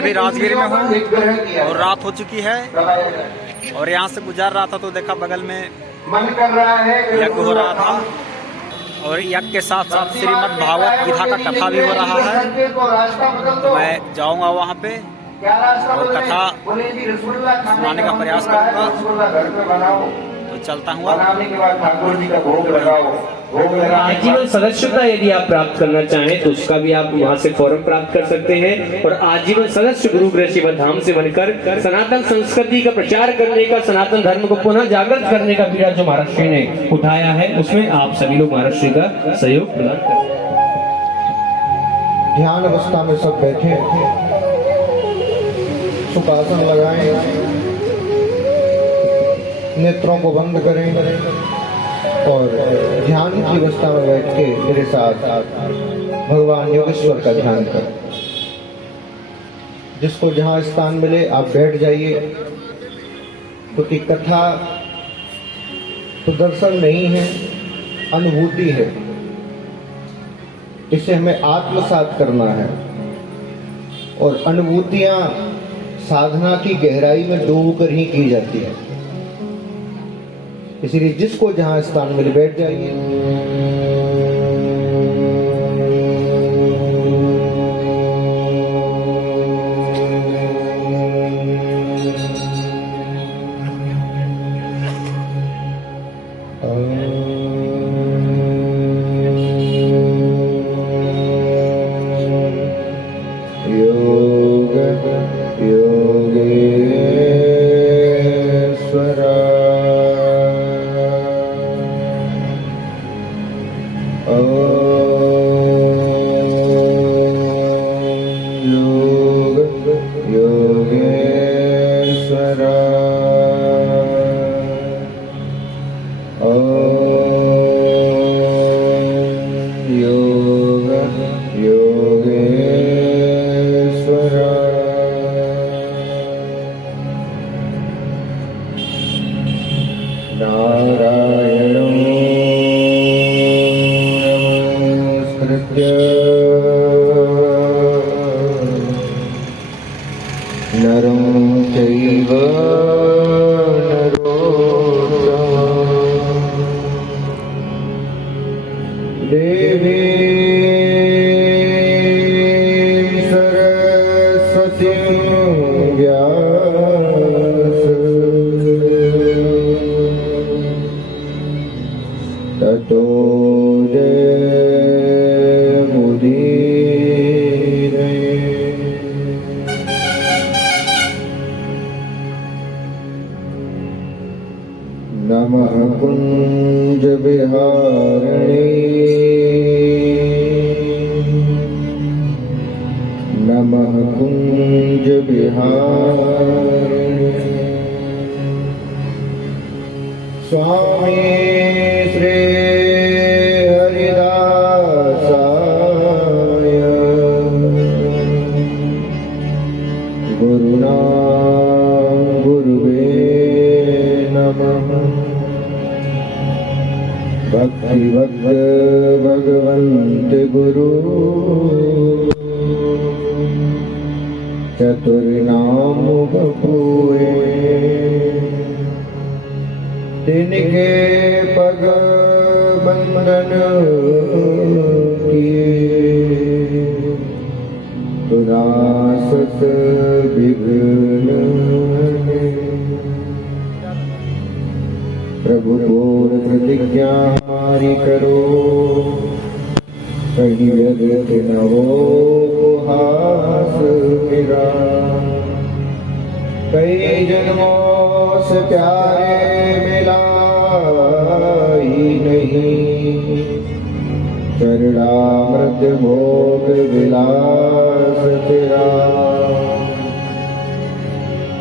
अभी राजगीर में हूँ और रात हो चुकी है और यहाँ से गुजार रहा था तो देखा बगल में यज्ञ हो रहा था और यज्ञ के साथ साथ श्रीमद् भागवत गीता का कथा भी हो रहा है। तो मैं जाऊँगा वहाँ पे और कथा सुनाने का प्रयास करूँगा। तो चलता हूँ। आजीवन सदस्यता यदि आप प्राप्त करना चाहें तो उसका भी आप वहां से फॉर्म प्राप्त कर सकते हैं और आजीवन सदस्य गुरु गृह शिव धाम से बनकर सनातन संस्कृति का प्रचार करने का, सनातन धर्म को पुनः जागृत करने का बीड़ा जो महाराष्ट्र ने उठाया है उसमें आप सभी लोग महाराष्ट्र का सहयोग प्रदान करें। ध्यान अवस्था में सब बैठे, सुखासन लगाएं, नेत्रों को बंद करें और ध्यान की अवस्था में बैठ के मेरे साथ भगवान योगेश्वर का ध्यान करें। जिसको जहाँ स्थान मिले आप बैठ जाइए, क्योंकि कथा तो दर्शन नहीं है, अनुभूति है। इसे हमें आत्मसात करना है और अनुभूतियां साधना की गहराई में डूबकर ही की जाती है। इसलिए जिसको जहां स्थान मिले बैठ जाइए। नरं चैव नरोत्तमं देवी सरस्वतीं व्यास ततो नमः कुंज विहारिणे नमः कुंज विहारिणे स्वामी श्री हरिदासाय गुरुनाम गुरुवे नमः भक्ति भक्त भगवंत गुरु चतुर्नाम बपुए तिनके पग बंदन किए तुनासत विघ्न प्रभु बोल प्रतिज्ञा हमारी करो कहीं जगत न हो हास मेरा कई जन्मों से प्यारे मिला ही नहीं चरणामृत भोग विलास तेरा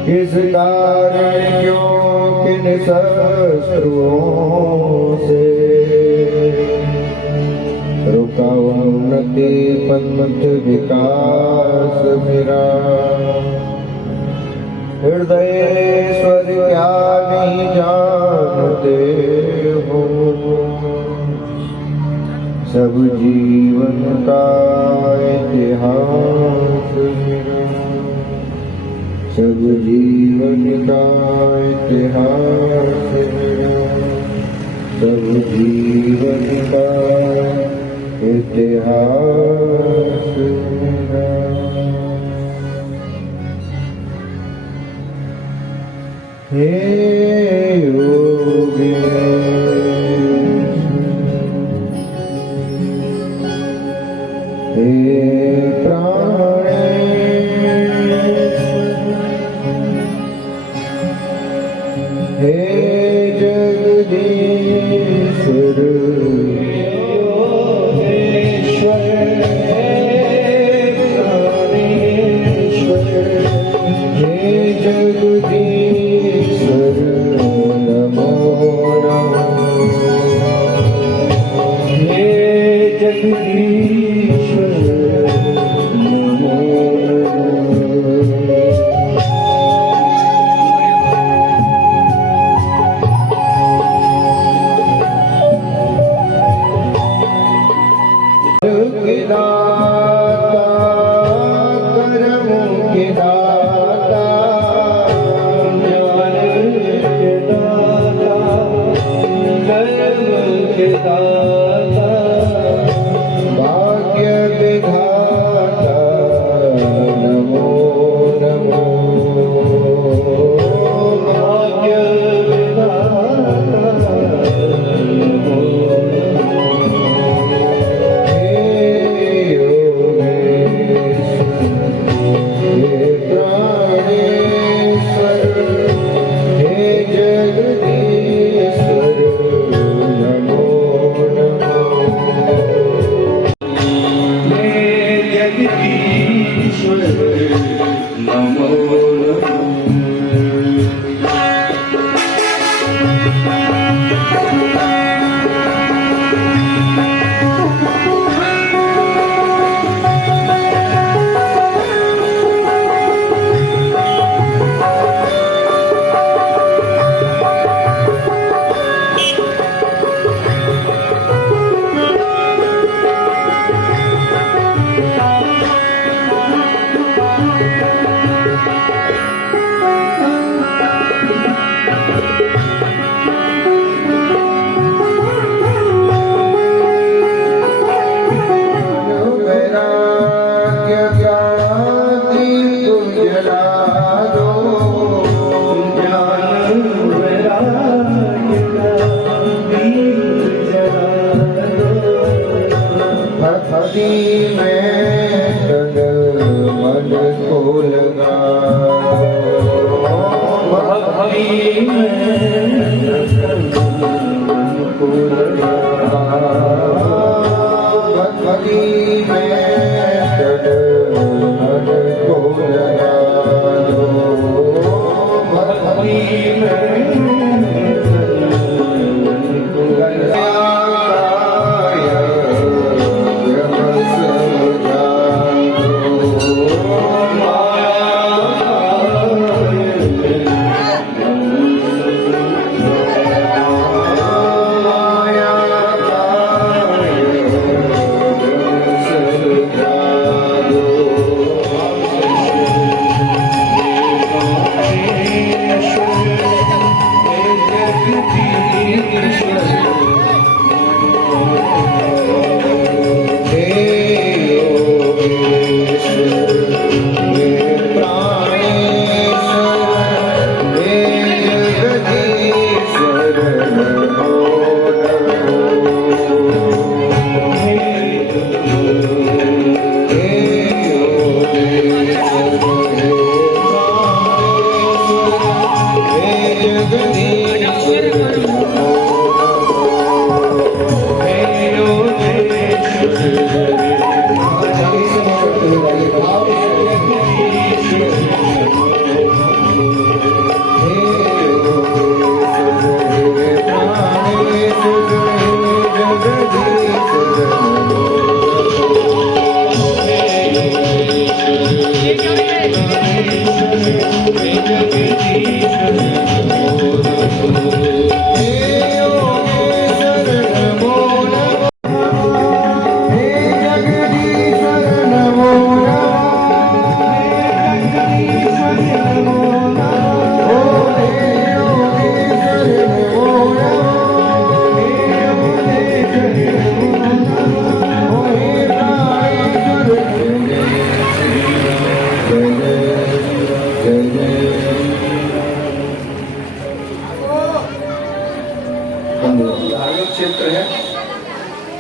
किस कारण क्यों किन शत्रुओं से रुका उन्नति पथ विकास मेरा हृदयेश्वर क्या नहीं जानते हो सब जीवन का इतिहास मेरा सब जीवन का इतिहास मेरा, सब जीवन का इतिहास मेरा। हे योगेश, हे प्राणेश, हे जगदीश्वर, भाग्य विधाता नमो नमो, भाग्य विधाता नमो नमो। हे योगेश, हे प्राणेश्वर, हे जगदीश्वर नमो नमो। जगदीश्वर नमो नमो। भक्ति में सगल मन को लगा, भक्ति में सगल मन को लगा, भक्ति में सगल मन को लगा दो, भक्ति में सगल मन को लगा। माया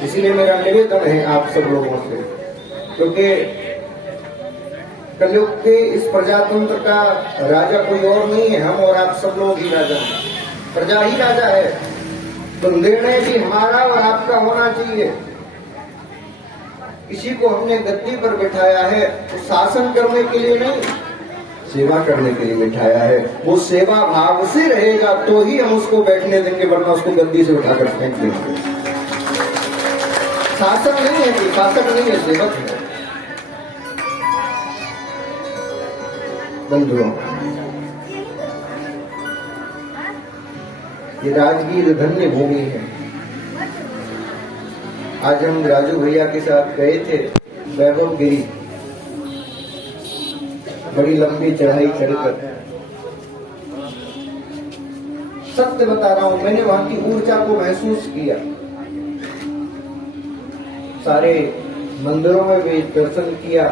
इसीलिए मेरा निवेदन है आप सब लोगों से, क्योंकि कलयुग के इस प्रजातंत्र का राजा कोई और नहीं है, हम और आप सब लोग ही राजा हैं। प्रजा ही राजा है, तो निर्णय भी हमारा और आपका होना चाहिए। किसी को हमने गद्दी पर बिठाया है तो शासन करने के लिए नहीं, सेवा करने के लिए बिठाया है। वो सेवा भाव से रहेगा तो ही हम उसको बैठने देंगे, वरना उसको गद्दी से उठाकर फेंक देंगे। शासन नहीं है, शासक नहीं है, सेवक है। बंधुओं, ये राजगीर धन्य भूमि है। आज हम राजू भैया के साथ गए थे वैभव गिरी, बड़ी लंबी चढ़ाई चढ़कर। सत्य बता रहा हूं, मैंने वहां की ऊर्जा को महसूस किया। सारे मंदिरों में भी दर्शन किया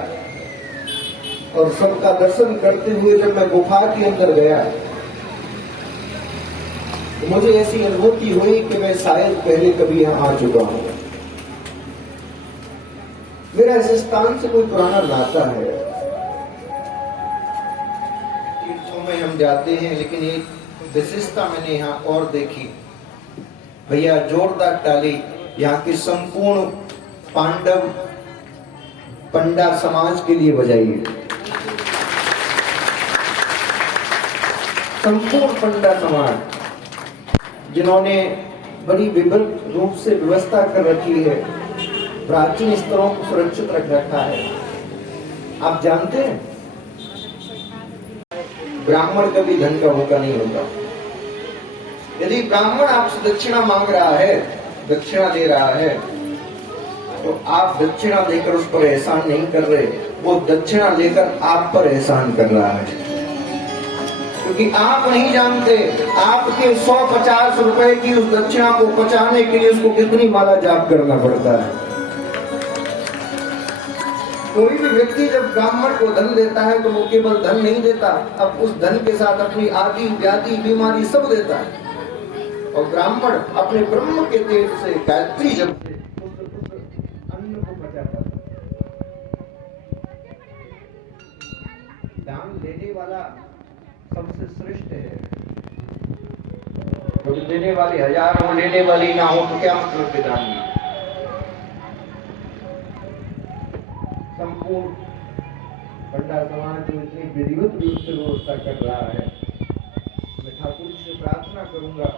और सबका दर्शन करते हुए जब मैं गुफा के अंदर गया तो मुझे ऐसी अनुभूति हुई कि मैं शायद पहले कभी यहां आ चुका हूं। मेरा इस स्थान से कोई पुराना नाता है। तीर्थों में हम जाते हैं, लेकिन एक विशेषता मैंने यहाँ और देखी। भैया जोरदार ताली यहाँ की संपूर्ण पांडव पंडा समाज के लिए बजाइए। संपूर्ण पंडा समाज जिन्होंने बड़ी विभिन्न रूप से व्यवस्था कर रखी है, प्राचीन स्तरों को सुरक्षित रख रखा है। आप जानते हैं ब्राह्मण कभी धन का भूखा नहीं होता। यदि ब्राह्मण आपसे दक्षिणा मांग रहा है, दक्षिणा दे रहा है, तो आप दक्षिणा देकर उस पर एहसान नहीं कर रहे, वो दक्षिणा लेकर आप पर एहसान कर रहा है। क्योंकि आप नहीं जानते आपके 150 रुपए की उस दक्षिणा को पचाने के लिए उसको कितनी माला जाप करना पड़ता है। कोई भी व्यक्ति जब ब्राह्मण को धन देता है तो वो केवल धन नहीं देता, अब उस धन के साथ अपनी आदि व्याधि बीमारी सब देता है। और ब्राह्मण अपने ब्रह्म के तेज से गायत्री जप से उस अन्न को पचाता है। दान देने वाला सबसे श्रेष्ठ है। तो देने वाली 1000 हो, लेने वाली ना हो तो क्या मतलब के दान में। संपूर्ण पंडा समाज जो इतनी विधिवत रूप से व्यवस्था कर रहा है, मैं ठाकुर जी से प्रार्थना करूंगा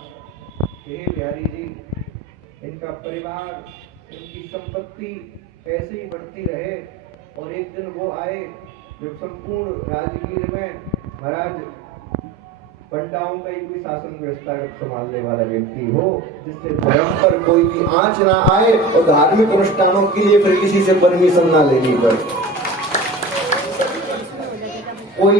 कि हे बिहारी जी, इनका परिवार, इनकी संपत्ति ऐसे ही बढ़ती रहे और एक दिन वो आए जब संपूर्ण राजगीर में महाराज पंडाओं का ही कोई शासन व्यवस्था संभालने वाला व्यक्ति हो, जिससे धर्म पर कोई भी आंच ना आए और धार्मिक अनुष्ठानों के लिए फिर किसी से परमिशन ना लेनी पड़े। कोई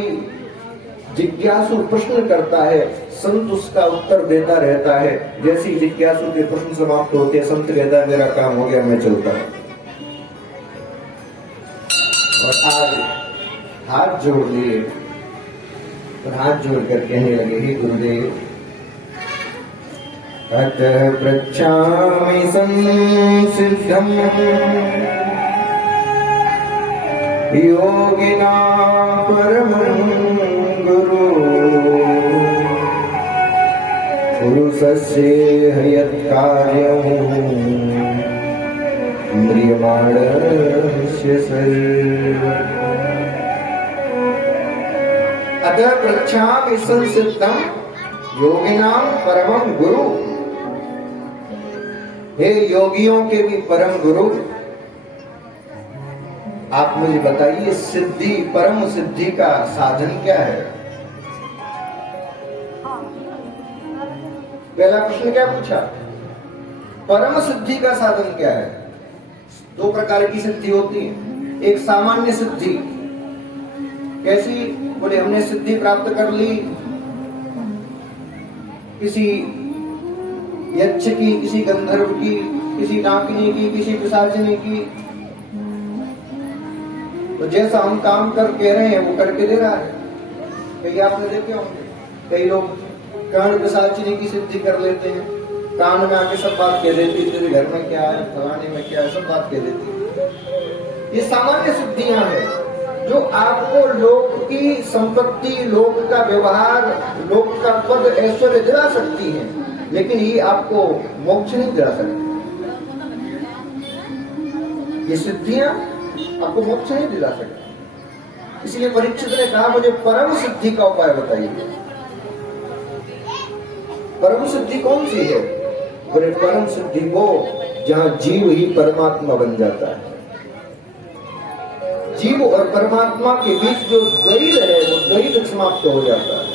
जिज्ञासु प्रश्न करता है, संत उसका उत्तर देता रहता है। जैसे जिज्ञासु के प्रश्न समाप्त होते हैं, संत कहता है मेरा काम हो गया, मैं चलता हूं। और आज हाथ जोड़ लिए और हाथ जोड़कर कहने लगे, हे गुरुदेव, अतः पृच्छामि संसिद्धं योगिना परमं गुरु पुरुषस्य यत्कार्यं म्रियमाणस्य सर्वं। अतः पृच्छामि संसिद्धं योगिनां परमं गुरु। हे योगियों के भी परम गुरु, आप मुझे बताइए सिद्धि, परम सिद्धि का साधन क्या है? पहला प्रश्न क्या पूछा? परम सिद्धि का साधन क्या है? दो प्रकार की सिद्धि होती है। एक सामान्य सिद्धि, कैसी? बोले हमने सिद्धि प्राप्त कर ली किसी यक्ष की, किसी गंधर्व की, किसी डाकिनी की, किसी पिशाचिनी की, तो जैसा हम काम कर कह रहे हैं वो करके दे रहा है। कई आपने देखे होंगे, कई लोग कर्ण पिशाचिनी की सिद्धि कर लेते हैं, कान में आके सब बात कह देती, तेरे घर में क्या है, फलाने में क्या है, सब बात कह देती। ये सामान्य सिद्धियां हैं जो आपको लोक की संपत्ति, लोक का व्यवहार, लोक का पद, ऐश्वर्य दिला सकती हैं, लेकिन ये आपको मोक्ष नहीं दिला सकती। ये सिद्धियां आपको मोक्ष नहीं दिला सकती। इसलिए परीक्षित ने कहा, मुझे परम सिद्धि का उपाय बताइए। परम सिद्धि कौन सी है? बोले परम सिद्धि वो जहां जीव ही परमात्मा बन जाता है। जीव और परमात्मा के बीच जो द्वैत है वो द्वैत समाप्त हो जाता है।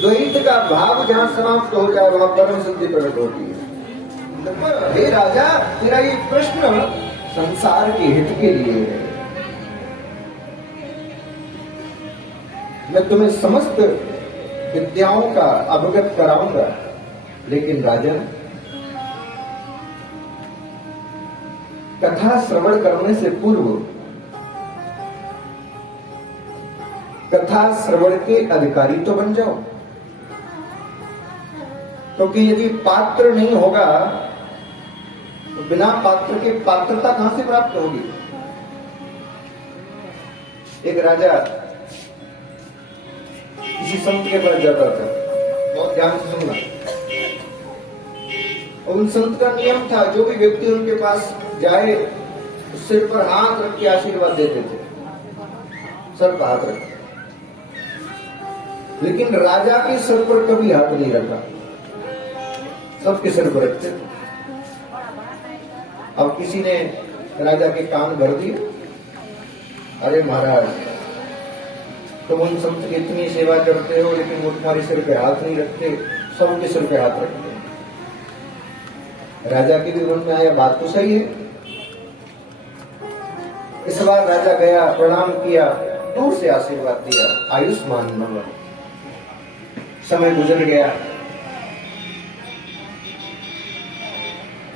द्वैत का भाव जहां समाप्त हो जाए वहां परम सिद्धि प्रकट होती है। हे राजा, तेरा ये प्रश्न संसार के हित के लिए है। मैं तुम्हें समस्त विद्याओं का अवगत कराऊंगा, लेकिन राजन, कथा श्रवण करने से पूर्व कथा श्रवण के अधिकारी तो बन जाओ, क्योंकि यदि पात्र नहीं होगा तो बिना पात्र के पात्रता कहां से प्राप्त होगी? एक राजा किसी संत के पास जाता था, बहुत ध्यान से सुनना। उन संत का नियम था, जो भी व्यक्ति उनके पास जाए सिर पर हाथ रख के आशीर्वाद देते थे, सर पर हाथ रख। लेकिन राजा के सर पर कभी हाथ नहीं रखा, सबके सिर पर रखते थे। अब किसी ने राजा के कान भर दिए, अरे महाराज, तुम उन संत की इतनी सेवा करते हो, लेकिन वो तुम्हारे सिर पे हाथ नहीं रखते, सबके सिर पे हाथ रखते। राजा के भी मन में आया, बात तो सही है। इस बार राजा गया, प्रणाम किया, दूर से आशीर्वाद दिया, आयुष्मान भव। समय गुजर गया,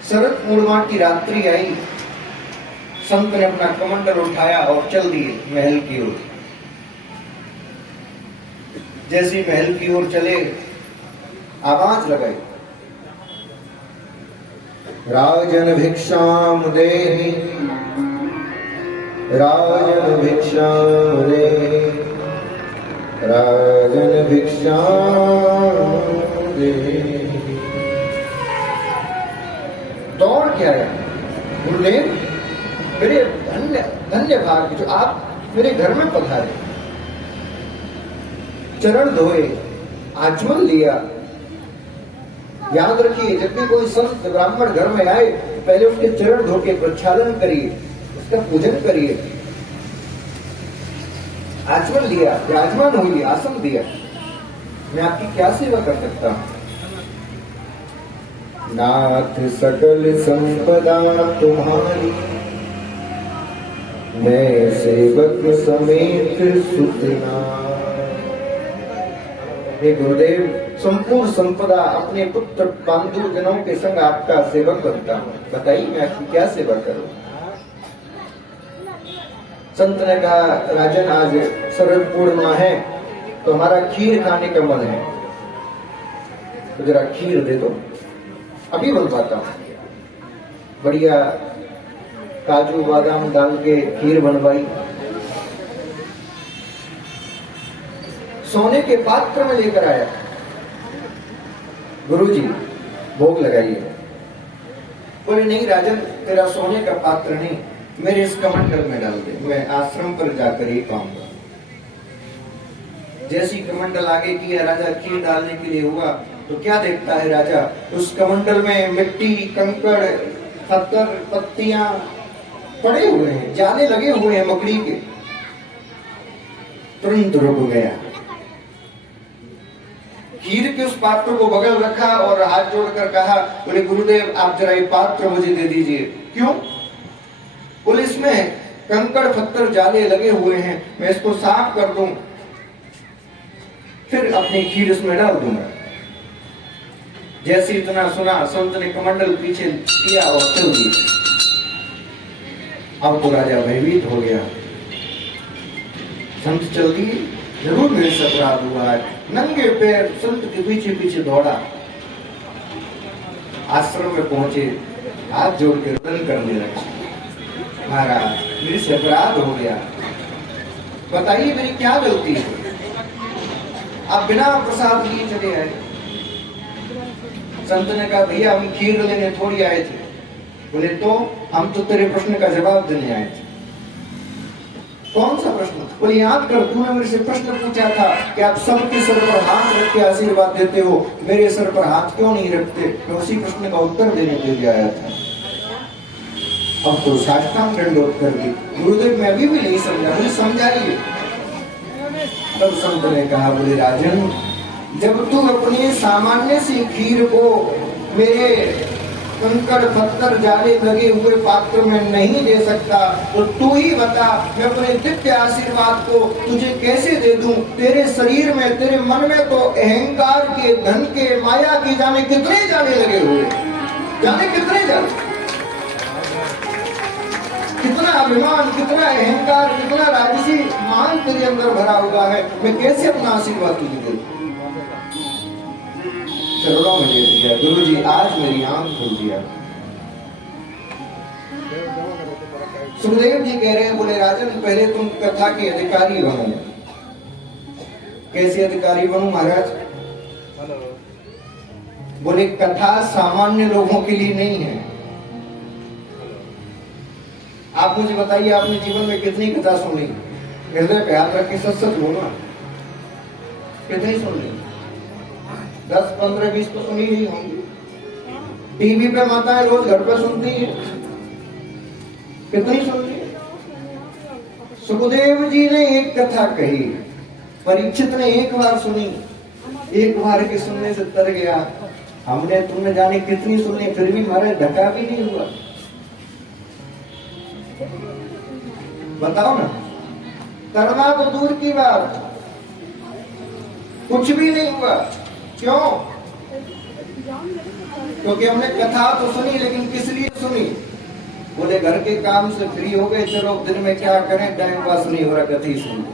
शरद पूर्णिमा की रात्रि आई। संत ने अपना कमंडल उठाया और चल दिए महल की ओर। जैसे महल की ओर चले, आवाज लगाई, राजन भिक्षाम देहि, राजन भिक्षाम देहि, राजन भिक्षाम देहि। दौड़ के आया, गुरुदेव मेरे धन्य धन्य भाग्य जो आप मेरे घर में पधारे, चरण धोए, आचमन लिया। याद रखिए, जब भी कोई संत ब्राह्मण घर में आए, पहले उसके चरण धो के प्रक्षालन करिए, उसका पूजन करिए। आचमन लिया, विराजमान हुई, आसन दिया। मैं आपकी क्या सेवा कर सकता हूं? नाथ सकल संपदा तुम्हारी, मैं सेवक समेत सुतना। हे गुरुदेव, संपूर्ण संपदा अपने पुत्र पांडु जनों के संग आपका सेवक बनता हूं, बताइए मैं आपकी क्या सेवा करूं? संत ने कहा, राजन आज शरद पूर्णिमा है तो हमारा खीर खाने का मन है, तो जरा खीर दे दो, अभी बनवाता हूं। बढ़िया काजू बादाम डाल के खीर बनवाई, सोने के पात्र में लेकर आया। गुरुजी भोग लगाइए। बोले नहीं राजन, तेरा सोने का पात्र नहीं, मेरे इस कमंडल में डाल दे, मैं आश्रम पर जाकर ही पाऊंगा। जैसी कमंडल आगे किया, राजा खीर डालने के लिए हुआ तो क्या देखता है राजा, उस कमंडल में मिट्टी, कंकड़, पत्थर, पत्तियां पड़े हुए हैं, जाले लगे हुए हैं मकड़ी के। तुरंत रुक गया, खीर के उस पात्र को बगल रखा और हाथ जोड़कर कहा, बोले गुरुदेव आप जरा ये पात्र मुझे दे दीजिए। क्यों? बोले इसमें कंकड़ पत्थर जाले लगे हुए हैं, मैं इसको साफ कर दूं, फिर अपनी खीर इसमें डाल दूंगा। जैसे इतना सुना, संत ने कमंडल पीछे किया और चल दिया। अब तो राजा भयभीत हो गया, संत चल दिए, जरूर मेरे से अपराध हुआ है। नंगे पैर संत के पीछे पीछे दौड़ा, आश्रम में पहुंचे, हाथ जोड़ के वंदन करने लगे। महाराज, मेरे से अपराध हो गया, बताइए मेरी क्या गलती है? आप बिना प्रसाद लिए चले आए। संत ने कहा, भैया हम खीर लेने थोड़ी आए थे। बोले, तो हम तो तेरे प्रश्न का जवाब देने आए थे। कौन सा प्रश्न? बोले, याद कर, तूने मेरे से प्रश्न पूछा था कि आप सबके सर पर हाथ रख के आशीर्वाद देते हो, मेरे सर पर हाथ क्यों नहीं रखते? मैं उसी प्रश्न का उत्तर देने के लिए आया था। अब तो साष्टांग दंडवत कर दी। गुरुदेव, मैं अभी भी नहीं समझा, मुझे समझाइए। तब संत ने कहा, बोले राजन, जब तू अपने सामान्य सी खीर को मेरे कंकड़ पत्थर जाले लगे हुए पात्र में नहीं दे सकता, तो तू ही बता, मैं अपने दिव्य आशीर्वाद को तुझे कैसे दे दूं? तेरे शरीर में, तेरे मन में तो अहंकार के, धन के, माया के जाने कितने जाले लगे हुए, जाने कितने जाले, कितना अभिमान, कितना अहंकार, कितना राजसी मान तेरे अंदर भरा हुआ है। मैं कैसे अपना आशीर्वाद तुझे दे दूं? चरणों में दे दिया। गुरु जी, आज मेरी आंख खुल दिया। सुखदेव जी कह रहे हैं, बोले राजन, पहले तुम कथा के अधिकारी बनो। कैसे अधिकारी बनूं महाराज? बोले, कथा सामान्य लोगों के लिए नहीं है। आप मुझे बताइए, आपने जीवन में कितनी कथा सुनी? हृदय पे हाथ रख के सच सच बोलना, कितनी सुन ली? 10, 15, 20 तो सुनी नहीं होंगी। टीवी पे माताएं रोज घर पे सुनती है, कितनी सुन ली? सुखदेव जी ने एक कथा कही, परीक्षित ने एक बार सुनी, एक बार के सुनने से तर गया। हमने, तुमने जाने कितनी सुनी, फिर भी हमारे ढका भी नहीं हुआ। बताओ ना, तरना तो दूर की बात, कुछ भी नहीं हुआ। क्यों? क्योंकि हमने कथा तो सुनी, लेकिन किस लिए सुनी? बोले, घर के काम से फ्री हो गए, चलो दिन में क्या करें, टाइम पास नहीं हो रहा, कथी सुन।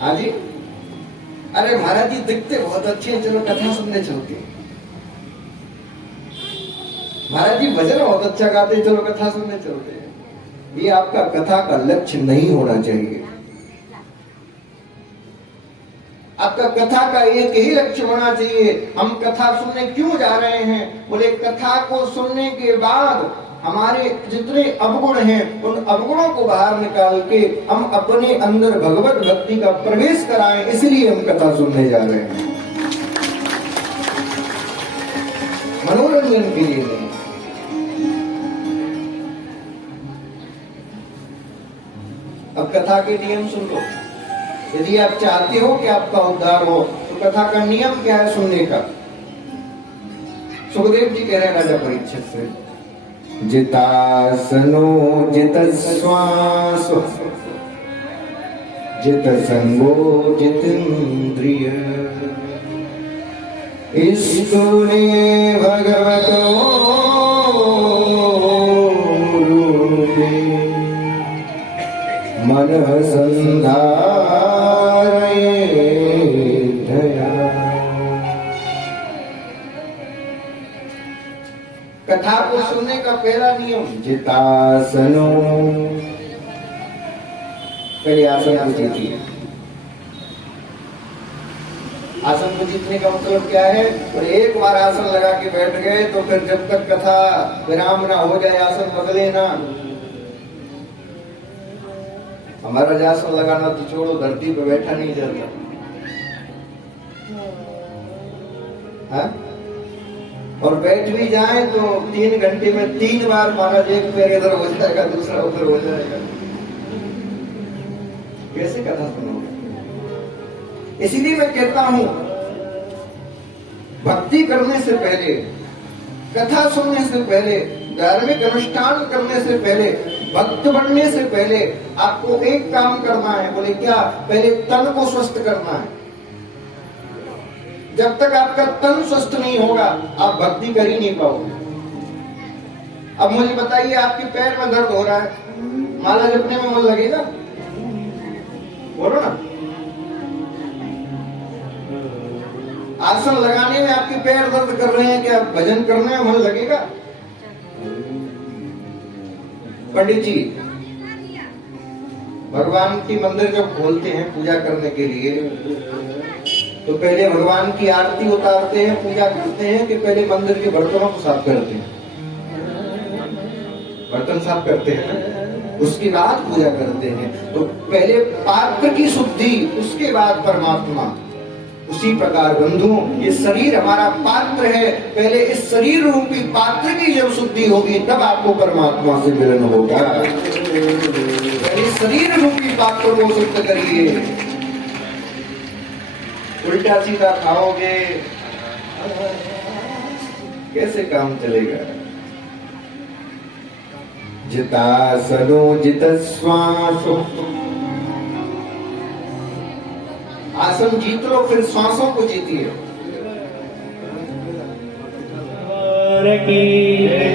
हाँ जी, अरे महाराज जी दिखते बहुत अच्छे हैं, चलो कथा सुनने चलते। महाराज जी भजन बहुत अच्छा गाते, चलो कथा सुनने चलते। ये आपका कथा का लक्ष्य नहीं होना चाहिए। आपका कथा का एक ही लक्ष्य होना चाहिए, हम कथा सुनने क्यों जा रहे हैं? बोले, कथा को सुनने के बाद हमारे जितने अवगुण हैं, उन अवगुणों को बाहर निकाल के हम अपने अंदर भगवत भक्ति का प्रवेश कराएं, इसलिए हम कथा सुनने जा रहे हैं, मनोरंजन के लिए नहीं। अब कथा के नियम सुन लो। यदि आप चाहते हो कि आपका उद्धार हो, तो कथा का नियम क्या है सुनने का? सुखदेव जी कह रहे हैं राजा परीक्षित से, जितासनो जित श्वास जित संगो जितेन्द्रिय ईश्वरे भगवतो मन संधारये धया। कथा को सुनने का पहला नियम, जितासनो, पहले आसन को जीतिए। आसन को जीतने का मतलब क्या है? और एक बार आसन लगा के बैठ गए तो फिर जब तक कथा विराम ना हो जाए आसन बदले ना। हमारा आसन लगाना तो छोड़ो, धरती पे बैठा नहीं जाता। हाँ? और बैठ भी जाए तो 3 घंटे में 3 बार महाराज एक पैर इधर हो जाएगा, दूसरा उधर हो जाएगा। कैसे कथा सुनोगे? इसीलिए मैं कहता हूं, भक्ति करने से पहले, कथा सुनने से पहले, धार्मिक अनुष्ठान करने से पहले, भक्त बनने से पहले आपको एक काम करना है। बोले क्या? पहले तन को स्वस्थ करना है। जब तक आपका तन स्वस्थ नहीं होगा, आप भक्ति कर ही नहीं पाओगे। अब मुझे बताइए, आपके पैर में दर्द हो रहा है, माला जपने में मन लगेगा? बोलो ना। आसन लगाने में आपके पैर दर्द कर रहे हैं, क्या भजन करने में मन लगेगा? पंडित जी भगवान की मंदिर जब खोलते हैं पूजा करने के लिए, तो पहले भगवान की आरती उतारते हैं, पूजा करते हैं कि पहले मंदिर के बर्तनों को साफ करते हैं? बर्तन साफ करते हैं, उसके बाद पूजा करते हैं। तो पहले पात्र की शुद्धि, उसके बाद परमात्मा। उसी प्रकार बंधुओं, ये शरीर हमारा पात्र है, पहले इस शरीर रूपी पात्र की जब शुद्धि होगी तब आपको परमात्मा से मिलन होगा। पहले शरीर रूपी पात्र को शुद्ध करिए। उल्टा सीधा खाओगे कैसे काम चलेगा? जितासनो जित श्वासो, आसन जीत लो फिर श्वासों को जीतिए। की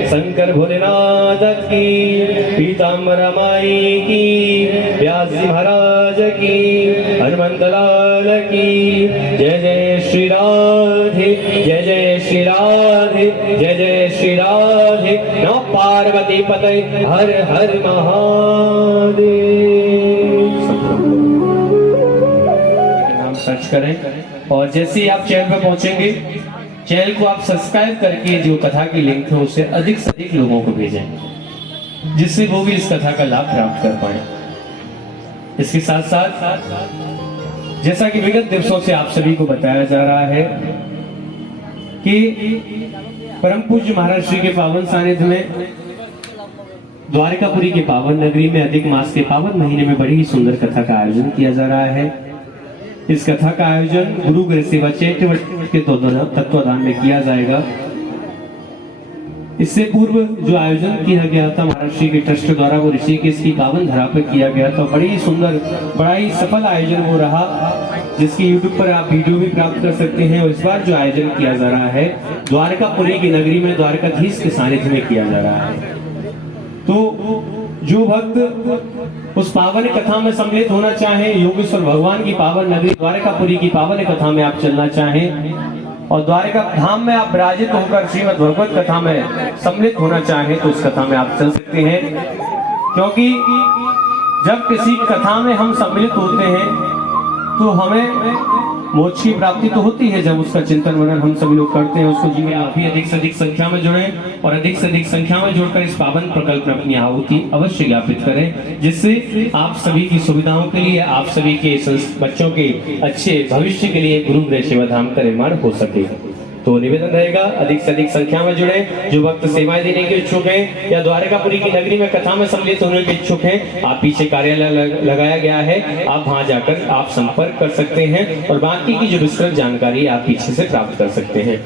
शंकर भोलेनाथ की, पीताम्बर माई की, व्यास जी महाराज की, हनुमंत लाल की। जय जय श्री राधे, जय जय श्री राधे, जय जय श्री राधे। नमः पार्वती पते, हर हर महादेव। नाम सर्च करें और जैसे ही आप चैनल पर पहुंचेंगे, चैनल को आप सब्सक्राइब करके जो कथा की लिंक है उसे अधिक से अधिक लोगों को भेजें, जिससे वो भी इस कथा का लाभ प्राप्त कर पाए। इसके साथ साथ जैसा कि विगत दिवसों से आप सभी को बताया जा रहा है कि परम पूज्य महाराज श्री के पावन सानिध्य में द्वारकापुरी के पावन नगरी में अधिक मास के पावन महीने में बड़ी ही सुंदर कथा का आयोजन किया जा रहा है। इस कथा का आयोजन गुरु गृह सेवा चैरिटेबल के तत्वाधान में किया जाएगा। इससे पूर्व जो आयोजन किया गया था महाराष्ट्र के ट्रस्ट द्वारा, वो ऋषिकेश की पावन धरा पर किया गया था। बड़ी ही सुंदर, बड़ा ही सफल आयोजन हो रहा, जिसकी यूट्यूब पर आप वीडियो भी प्राप्त कर सकते हैं। और इस बार जो आयोजन किया जा रहा है द्वारकापुरी की नगरी में द्वारकाधीश के सानिध्य में किया जा रहा है। तो जो भक्त उस पावन कथा में सम्मिलित होना चाहे, योगेश्वर भगवान की पावन नगरी द्वारकापुरी की पावन कथा में आप चलना चाहें और द्वारका धाम में आप विराजित होकर श्रीमद् भगवत कथा में सम्मिलित होना चाहें तो उस कथा में आप चल सकते हैं। क्योंकि जब किसी कथा में हम सम्मिलित होते हैं तो हमें मोक्ष की प्राप्ति तो होती है। जब उसका चिंतन मनन हम सभी लोग करते हैं, उसको जीवन आप भी अधिक से अधिक संख्या में जुड़ें और अधिक से अधिक संख्या में जुड़कर इस पावन प्रकल्प में अपनी आहुति अवश्य ज्ञापित करें, जिससे आप सभी की सुविधाओं के लिए, आप सभी के बच्चों के अच्छे भविष्य के लिए गुरु गृह सेवा धाम का निर्माण हो सके। तो निवेदन रहेगा अधिक से अधिक संख्या में जुड़े। जो भक्त सेवाएं देने के इच्छुक हैं या द्वारकापुरी की नगरी में कथा में सम्मिलित होने के इच्छुक हैं, आप पीछे कार्यालय लगाया गया है, आप वहां जाकर आप संपर्क कर सकते हैं और बाकी की जो विस्तृत जानकारी आप पीछे से प्राप्त कर सकते हैं।